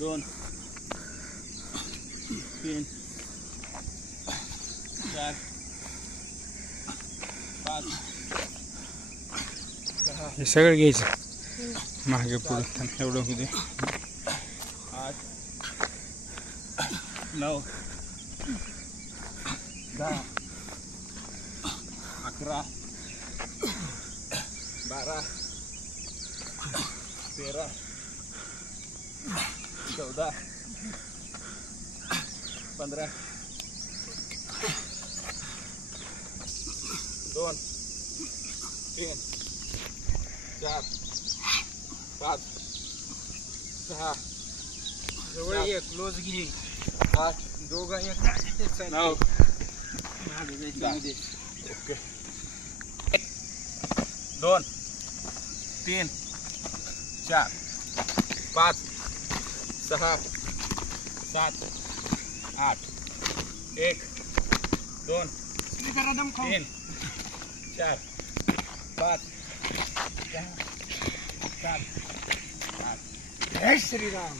2 3 4 5 6 हे सगळं घ्यायचं मागे पुढं थांब एवढं होऊ दे 8 9 10 11 12 13 14 15 2 3 4 5 6 जवळ ये क्लोज घे 8 दोघं एक 9 मागे जायचं ओके 2 3 4 5 6 7 8 1 2 3 4 5 6 7 8 जय श्रीराम.